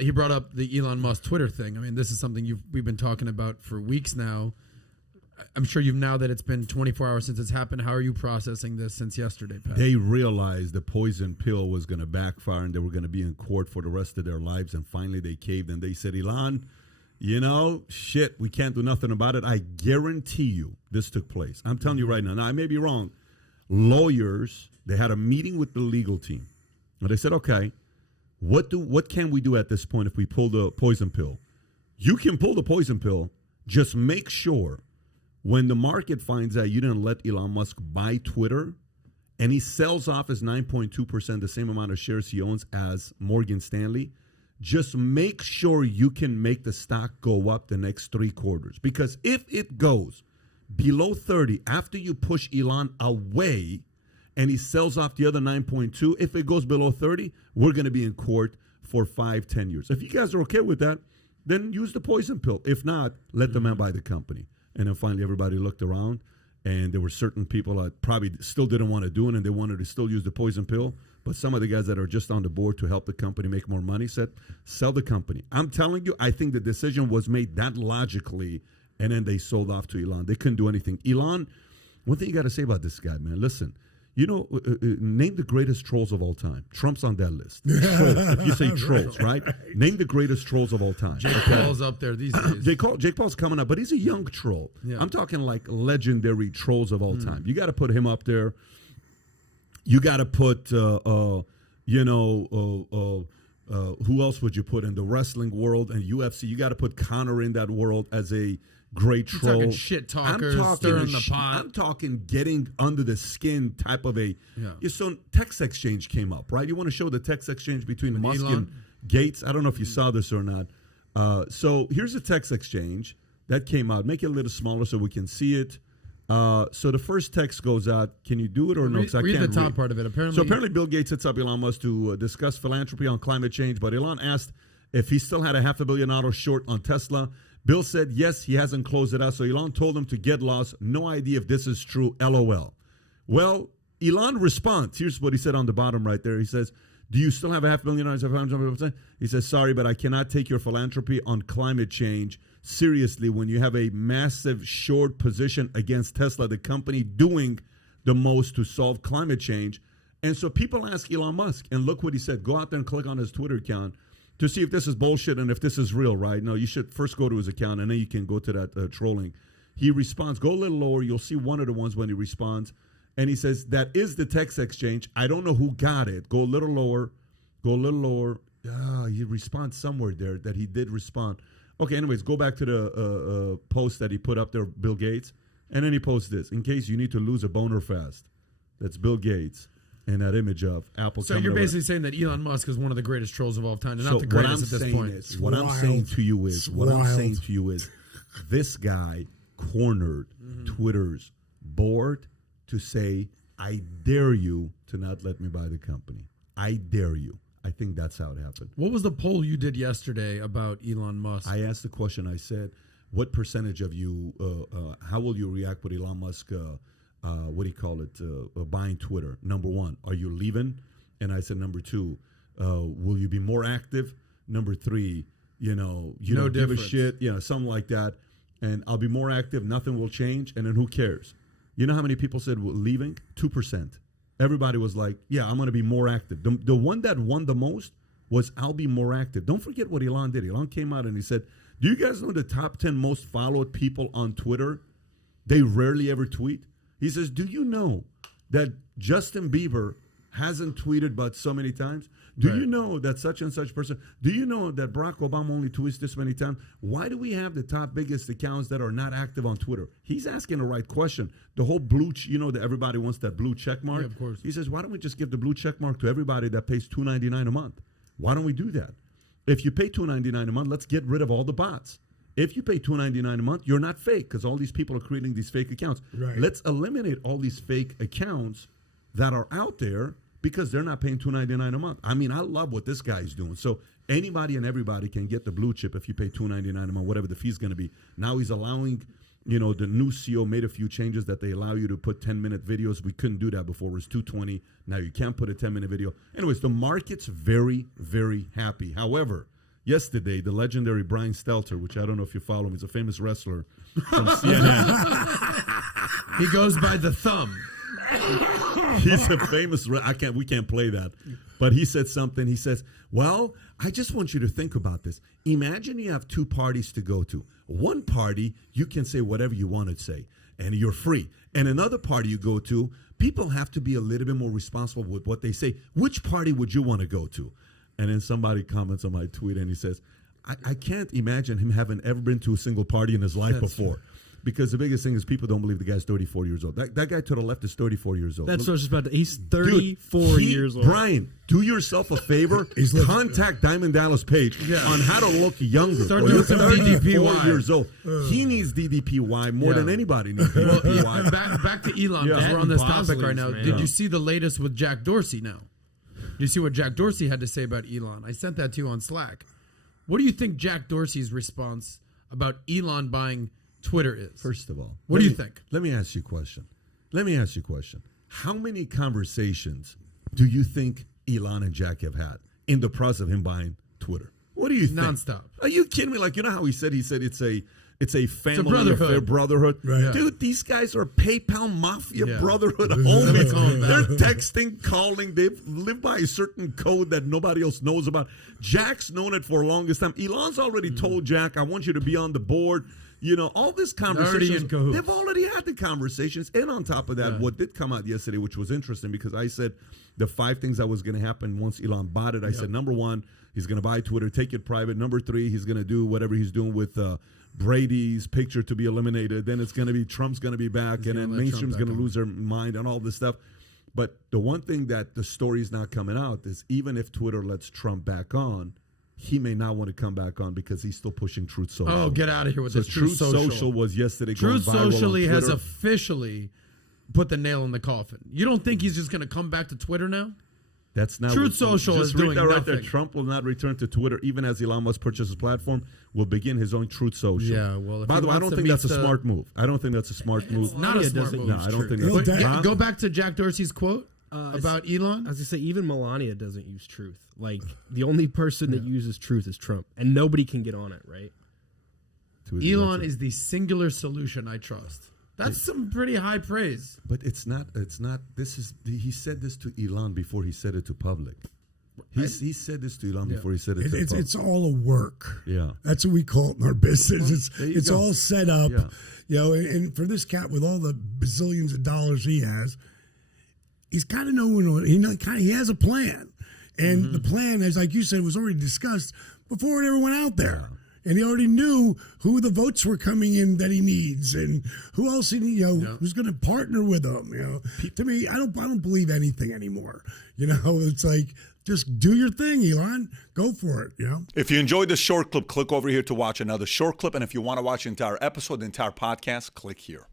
he brought up the Elon Musk Twitter thing. I mean, this is something we've been talking about for weeks now. I'm sure now that it's been 24 hours since it's happened, how are you processing this since yesterday, Pat? They realized the poison pill was going to backfire and they were going to be in court for the rest of their lives. And finally they caved and they said, Elon, shit, we can't do nothing about it. I guarantee you this took place. I'm telling you right now. Now, I may be wrong. Lawyers, they had a meeting with the legal team. And they said, okay, what can we do at this point if we pull the poison pill? You can pull the poison pill. Just make sure when the market finds out you didn't let Elon Musk buy Twitter and he sells off his 9.2%, the same amount of shares he owns as Morgan Stanley, just make sure you can make the stock go up the next 3 quarters. Because if it goes below 30 after you push Elon away and he sells off the other 9.2, if it goes below 30, we're going to be in court for 5-10 years. If you guys are okay with that, then use the poison pill. If not, let the man buy the company. And then finally everybody looked around and there were certain people that probably still didn't want to do it and they wanted to still use the poison pill. But some of the guys that are just on the board to help the company make more money said, sell the company. I'm telling you, I think the decision was made that logically, and then they sold off to Elon. They couldn't do anything. Elon, one thing you got to say about this guy, man, listen, name the greatest trolls of all time. Trump's on that list. Trolls, if you say trolls, right? Name the greatest trolls of all time. Jake Paul's up there these days. Jake Paul's coming up, but he's a young troll. Yeah. I'm talking like legendary trolls of all time. You got to put him up there. You got to put, who else would you put in the wrestling world and UFC? You got to put Conor in that world as a great troll. Talking shit talkers, stirring the pot. I'm talking getting under the skin type of a. Yeah. So text exchange came up, right? You want to show the text exchange between Musk and Gates? I don't know if you saw this or not. So here's a text exchange that came out. Make it a little smaller so we can see it. So the first text goes out. Can you do it or no? Read the top part of it. Apparently Bill Gates hits up Elon Musk to discuss philanthropy on climate change. But Elon asked if he still had a $500 million short on Tesla. Bill said, yes, he hasn't closed it out. So Elon told him to get lost. No idea if this is true. LOL. Well, Elon responds. Here's what he said on the bottom right there. He says, do you still have a $500 million? He says, sorry, but I cannot take your philanthropy on climate change seriously when you have a massive short position against Tesla, the company doing the most to solve climate change. And so people ask Elon Musk, and look what he said. Go out there and click on his Twitter account to see if this is bullshit and if this is real, right? No, you should first go to his account, and then you can go to that trolling. He responds, go a little lower. You'll see one of the ones when he responds. And he says, that is the text exchange. I don't know who got it. Go a little lower. Go a little lower. He responds somewhere there that he did respond. Okay, anyways, go back to the post that he put up there, Bill Gates. And then he posts this. In case you need to lose a boner fast. That's Bill Gates. And that image of Apple. So you're basically saying that Elon Musk is one of the greatest trolls of all time, and not the greatest at this point. What I'm saying to you is, this guy cornered Twitter's board to say, I dare you to not let me buy the company. I dare you. I think that's how it happened. What was the poll you did yesterday about Elon Musk? I asked the question. I said, what percentage of you, how will you react with Elon Musk buying Twitter? Number 1, are you leaving? And I said, number 2, will you be more active? Number 3, you don't give a shit, something like that. And I'll be more active. Nothing will change. And then who cares? You know how many people said leaving? 2%. Everybody was like, yeah, I'm going to be more active. The one that won the most was I'll be more active. Don't forget what Elon did. Elon came out and he said, do you guys know the top 10 most followed people on Twitter? They rarely ever tweet. He says, do you know that Justin Bieber hasn't tweeted but so many times? Do you know that such and such person? Do you know that Barack Obama only tweets this many times? Why do we have the top biggest accounts that are not active on Twitter? He's asking the right question. The whole blue, that everybody wants that blue check mark. Yeah, of course. He says, why don't we just give the blue check mark to everybody that pays $2.99 a month? Why don't we do that? If you pay $2.99 a month, let's get rid of all the bots. If you pay $2.99 a month, you're not fake because all these people are creating these fake accounts. Right. Let's eliminate all these fake accounts that are out there because they're not paying $2.99 a month. I mean, I love what this guy's doing. So anybody and everybody can get the blue chip if you pay $2.99 a month, whatever the fee's going to be. Now he's allowing, the new CEO made a few changes that they allow you to put 10-minute videos. We couldn't do that before. It was $2.20. Now you can't put a 10-minute video. Anyways, the market's very, very happy. However, yesterday, the legendary Brian Stelter, which I don't know if you follow him, he's a famous wrestler from CNN. He goes by the thumb. He's a famous. We can't play that. But he said something. He says, "Well, I just want you to think about this. Imagine you have two parties to go to. One party, you can say whatever you want to say, and you're free. And another party you go to, people have to be a little bit more responsible with what they say. Which party would you want to go to?" And then somebody comments on my tweet, and he says, I can't imagine him having ever been to a single party in his life before. True. Because the biggest thing is people don't believe the guy's 34 years old. That guy to the left is 34 years old. That's what I was just about to. He's 34 years old. Brian, do yourself a favor. Contact Diamond Dallas Page on how to look younger. Start doing some DDPY. Years old. He needs DDPY more than anybody needs DDPY. Back to Elon, because we're on this topic right now. Did you see the latest with Jack Dorsey now? Did you see what Jack Dorsey had to say about Elon? I sent that to you on Slack. What do you think Jack Dorsey's response about Elon buying Twitter is? First of all, what do you think? Let me ask you a question. How many conversations do you think Elon and Jack have had in the process of him buying Twitter? What do you think? Nonstop. Are you kidding me? Like, you know how he said it's a family affair, brotherhood. Right. Dude, these guys are PayPal mafia brotherhood homies. They're texting, calling. They live by a certain code that nobody else knows about. Jack's known it for the longest time. Elon's already told Jack, I want you to be on the board. You know, all this conversation, they've already had the conversations. And on top of that, what did come out yesterday, which was interesting, because I said the 5 things that was going to happen once Elon bought it. I said, number 1, he's going to buy Twitter, take it private. Number 3, he's going to do whatever he's doing with Brady's picture to be eliminated. Then it's going to be Trump's going to be back, and then mainstream's going to lose their mind and all this stuff. But the one thing that the story's not coming out is even if Twitter lets Trump back on, he may not want to come back on because he's still pushing Truth Social. Oh, get out of here with this. Truth Social was yesterday Truth going viral on Socially Twitter. has officially put the nail in the coffin. You don't think he's just going to come back to Twitter now? That's not Truth Social is doing that right nothing. there. Trump will not return to Twitter, even as Elon Musk purchases platform. Will begin his own Truth Social. Yeah, well, by the way, I don't think that's a smart move. I don't think that's a smart move. Not a smart move. No, I don't think that's smart. Go back to Jack Dorsey's quote about Elon. I was going to say, even Melania doesn't use Truth. Like, the only person that uses Truth is Trump, and nobody can get on it, right? Elon is the singular solution I trust. That's some pretty high praise. But it's not. He said this to Elon before he said it to public. He said this to Elon before he said it to public. It's all a work. Yeah. That's what we call it in our business. Well, it's all set up. Yeah. You know, and for this cat with all the bazillions of dollars he has, he's got to know he has a plan. And the plan, as like you said, was already discussed before it ever went out there. And he already knew who the votes were coming in that he needs, and who else who's going to partner with him. You know, to me, I don't believe anything anymore. You know, it's like just do your thing, Elon. Go for it. You know. If you enjoyed this short clip, click over here to watch another short clip, and if you want to watch the entire episode, the entire podcast, click here.